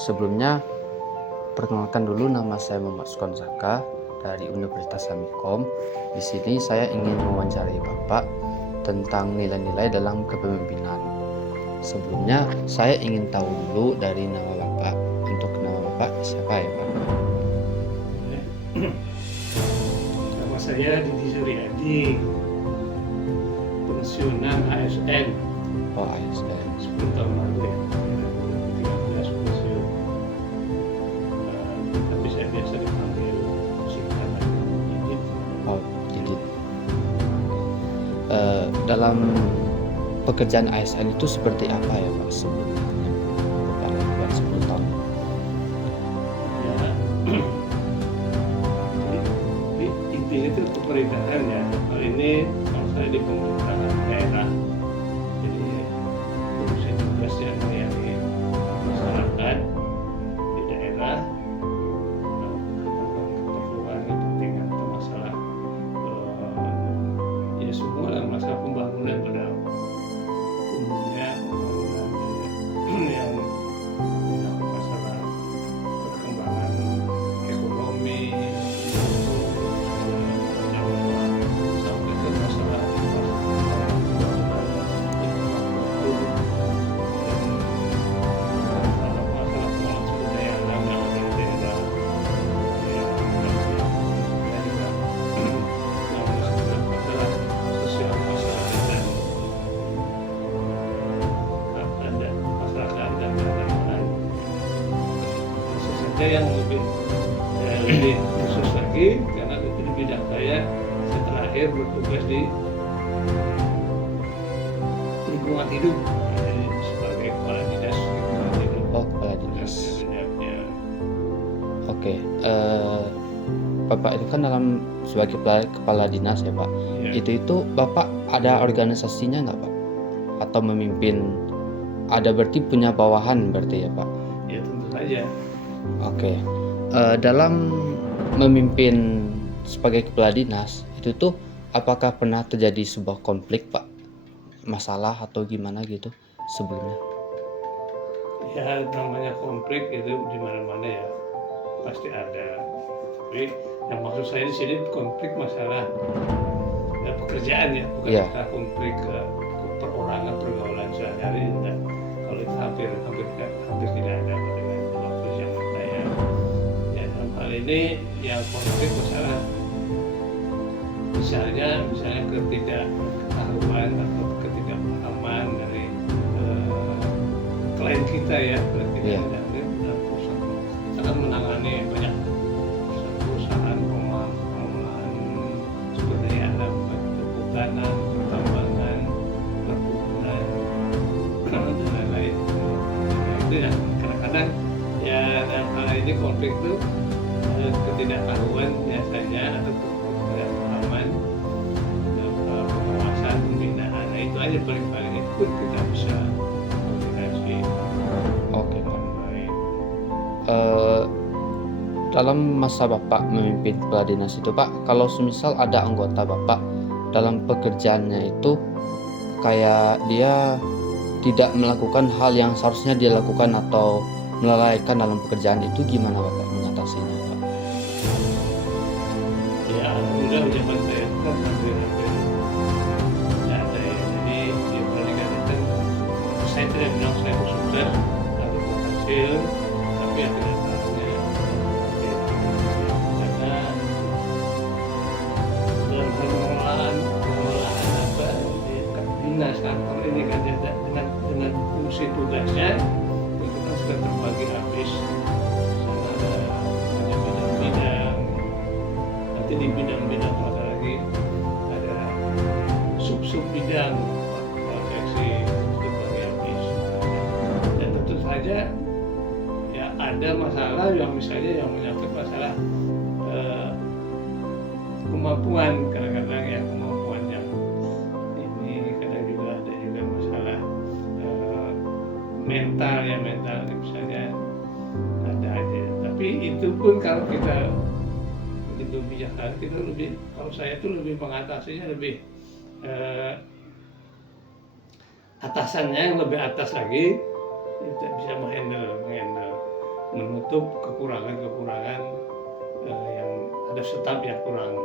Sebelumnya, perkenalkan dulu, nama saya Muhammad Sukon Zaka dari Universitas Amikom. Di sini saya ingin mewawancarai Bapak tentang nilai-nilai dalam kepemimpinan. Sebelumnya, saya ingin tahu dulu dari nama Bapak. Untuk nama Bapak siapa ya, Pak? Nama saya Didi Suryadi, pensiunan ASN. Oh, ASN. 10 tahun lalu ya, 2013 pensiun. Tapi saya biasa dipanggil singkatan Didit. Oh, Didit. Dalam pekerjaan ASN itu seperti apa ya, Pak, sebelumnya? Bapak lakukan 10 tahun. Ya, intinya itu pemerintahan ya. Hal ini kalau saya di pemerintahan daerah, jadi fungsi tugas yang melayani masyarakat di daerah, keperluan kepentingan atau masalah ya semua lah, masalah pembangunan pada umumnya, pembangunan yang menyangkut masalah perkembangan ekonomi, sampai ke masalah pembangunan infrastruktur dan masalah pengelolaan sumber daya alam yang ada di daerah ya, dan juga masalah sosial masyarakat dan ada masyarakat dan lain-lain. Tentu saja yang lebih khusus lagi karena itu di bidang saya terakhir bertugas di lingkungan hidup, jadi sebagai kepala dinas lingkungan hidup. Oh, kepala dinas. Ya, Oke, Bapak itu kan dalam sebagai kepala dinas ya, Pak. ya. Itu Bapak ada organisasinya nggak, Pak? Atau memimpin? Ada, berarti punya bawahan berarti ya, Pak? Ya tentu saja. Oke. Dalam memimpin sebagai kepala dinas itu tuh apakah pernah terjadi sebuah konflik, Pak? Masalah atau gimana gitu sebelumnya? Ya namanya konflik itu di mana-mana ya pasti ada. Tapi yang maksud saya di sini konflik masalah pekerjaan ya, bukan Iya. masalah konflik perorangan pergaulan sehari-hari. Nah, kalau itu hampir tidak ada dengan waktu zaman saya. Ya dalam hal ini ya konflik masalah misalnya ketidaktahuan atau ketidakpahaman dari klien kita ya, Iya. perusahaan akan menangani banyak perusahaan pengelolaan sumber daya alam, kehutanan, pertambangan, perkebunan dan lain-lain. Nah, itu ya kadang-kadang ya dalam hal ini konflik itu ketidaktahuan biasanya atau ketidakpahaman pengawasan pembinaan. Nah itu aja paling itu pun kita bisa koordinasi. Oke, Pak. dengan baik. Dalam masa Bapak memimpin kepala dinas itu, Pak, kalau semisal ada anggota Bapak dalam pekerjaannya itu kayak dia tidak melakukan hal yang seharusnya dia lakukan atau melalaikan dalam pekerjaan itu, gimana Bapak mengatasinya, Pak? Ya alhamdulillah zaman saya kan hampir tidak ada ya. Jadi ya paling kadang saya tidak bilang saya sukses atau berhasil, tapi yang tidak tahunya karena dalam pengelolaan apa di dinas kantor ini kan dengan fungsi tugasnya itu kan sudah terbagi habis. Sana ada banyak bidang-bidang, nanti di bidang-bidang ada lagi ada sub-sub bidang proteksi terbagi habis. Dan tentu saja ya ada masalah yang misalnya yang menyangkut masalah kemampuan, kadang-kadang ya kemampuan yang ini, kadang juga ada juga masalah mental ya, mental misalnya ada aja. Tapi itu pun kalau kita lebih bijaksana, kita lebih, kalau saya tuh lebih mengatasinya lebih atasannya yang lebih atas lagi itu bisa menghandle menutup kekurangan yang ada staf yang kurang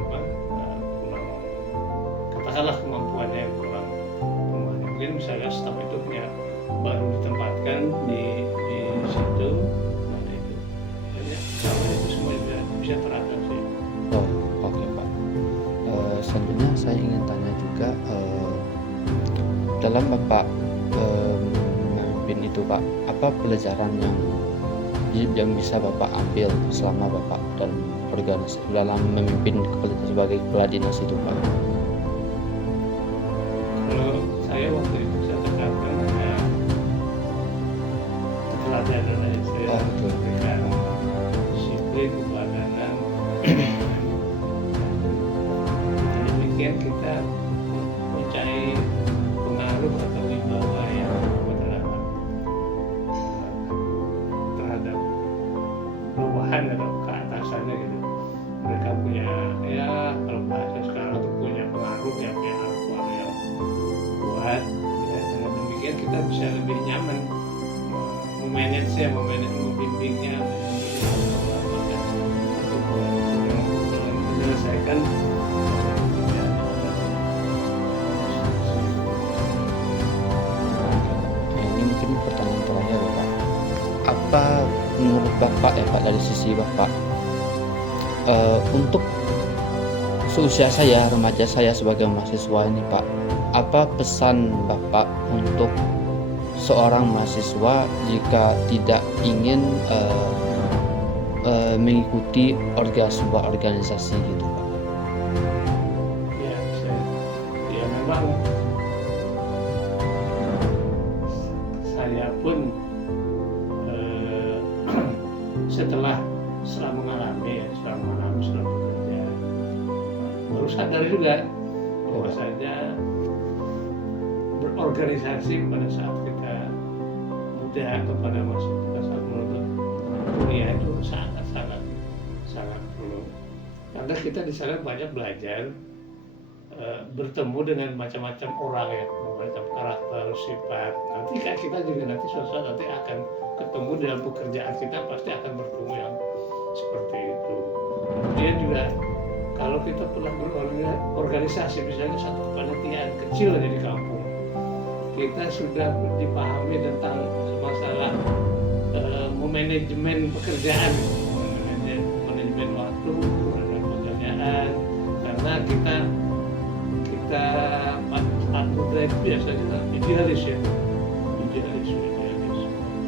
kurang, katakanlah kemampuannya yang kurang. Mungkin misalnya staf itu punya baru ditempatkan di situ, nah itu kalau itu semua bisa teratasi. Oh, oke Pak. Selanjutnya saya ingin tanya juga, dalam Bapak memimpin itu Pak, apa pelajaran yang bisa Bapak ambil selama Bapak dalam memimpin sebagai kepala dinas itu Pak? Kalau saya waktu itu saya tekankan hanya keteladanan aja, saya berikan disiplin, keteladanan. Dengan demikian kita mencari pengaruh atau wibawa yang terhadap bawahan atau keatasannya gitu. Mereka punya, ya kalau bahasa sekarang itu punya pengaruh yang kuat. Ya, dengan demikian kita bisa lebih nyaman membimbingnya, menyelesaikan. Ini mungkin pertanyaan terakhir ya Pak. Apa menurut Bapak ya Pak, dari sisi Bapak, untuk seusia saya, remaja saya sebagai mahasiswa ini Pak, apa pesan Bapak untuk seorang mahasiswa jika tidak ingin mengikuti sebuah organisasi gitu Pak? Ya memang saya pun setelah mengalami setelah bekerja, baru sadar juga bahwasanya berorganisasi pada saat kita muda atau pada saat menuntut kuliah itu sangat perlu, karena kita di sana banyak belajar, bertemu dengan macam-macam orang ya, macam karakter, sifat. Nanti kan kita juga suatu saat akan ketemu dalam pekerjaan kita, pasti akan bertemu yang seperti itu. Kemudian juga kalau kita pernah berorganisasi, misalnya satu kepanitiaan kecil aja di kampung, kita sudah dipahami tentang masalah manajemen pekerjaan, manajemen waktu, manajemen pekerjaan, karena kita saat muda itu biasanya idealis.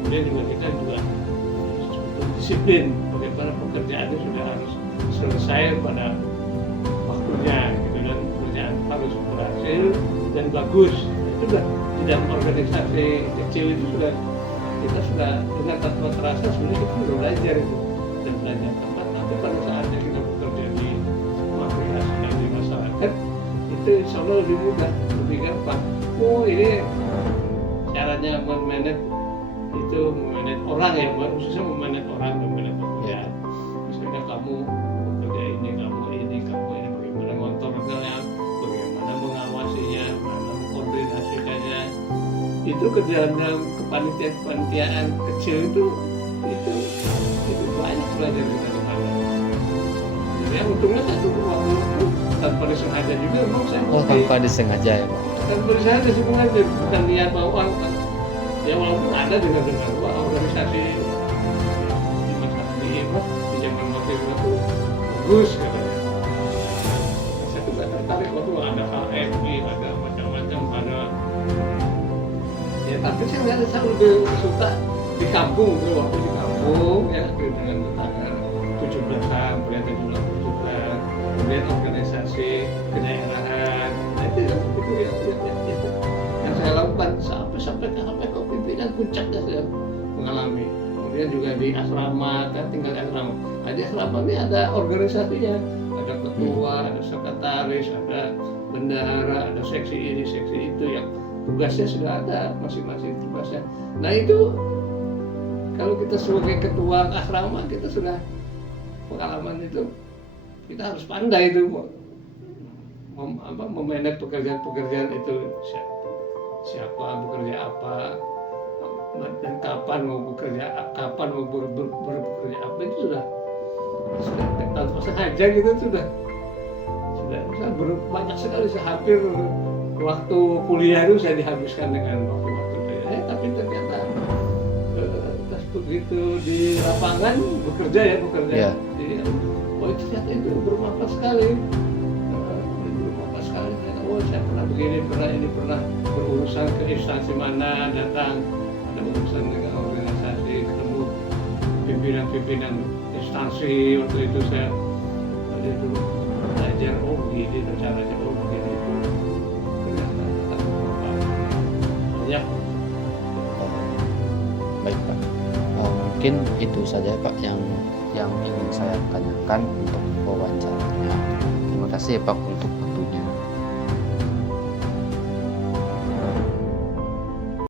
Kemudian juga kita disiplin, bagaimana pekerjaannya sudah harus selesai pada waktunya gitu, dan pekerjaan harus berhasil dan bagus. Itu sudah di dalam organisasi kecil itu kita sudah dengan tanpa terasa sebenarnya kita sudah belajar itu, dan belajar tempat. Nanti pada saatnya kita bekerja di aplikasi dan di masyarakat, itu insya Allah lebih mudah, lebih gampang. Oh ini caranya memanage orang ya, khususnya memanage orang, memanage pekerjaan. Misalnya kamu bekerja ini, kamu ini, bagaimana ngontrolnya, bagaimana mengawasinya, bagaimana mengkoordinasikannya. Itu kerjaan dalam kepanitiaan kecil itu banyak belajar kita di sana. Jadi ya untungnya satu waktu itu tanpa disengaja juga, memang saya tanpa disengaja ya Pak? Tanpa disengaja, bukan niat bawaan kan. Ya walaupun ada dengan organisasi di masa di zaman waktu itu bagus katanya. Saya juga tertarik waktu ada HMI, ada macam-macam, ada. Ya tapi saya lebih suka di kampung, waktu di kampung ya, dengan tanggal 17-an, kemudian 17-an, kemudian organisasi kedaerahan. Nah itu yang saya lakukan sampai ke pimpinan puncaknya saya mengalami. Kemudian juga di asrama, kan tinggal di asrama. Nah di asrama ini ada organisasinya, ada ketua, ada sekretaris, ada bendahara, ada seksi ini, seksi itu, yang tugasnya sudah ada masing-masing tugasnya. Nah itu kalau kita sebagai ketua asrama, kita sudah pengalaman itu, kita harus pandai itu memanage pekerjaan itu siapa bekerja apa, dan kapan mau bekerja, kapan mau bekerja apa, itu sudah tanpa sengaja gitu, sudah banyak sekali, hampir waktu kuliah itu saya dihabiskan dengan waktu-waktu kuliah. Tapi ternyata pas begitu di lapangan bekerja Iya. ternyata itu bermanfaat sekali. Saya pernah begini, pernah berurusan ke instansi mana, datang ada urusan dengan organisasi, ketemu pimpinan instansi. Waktu itu saya belajar, gini caranya, begini. Ternyata banyak. Baik Pak, mungkin itu saja Pak yang ingin saya tanyakan untuk wawancaranya. Terima kasih Pak untuk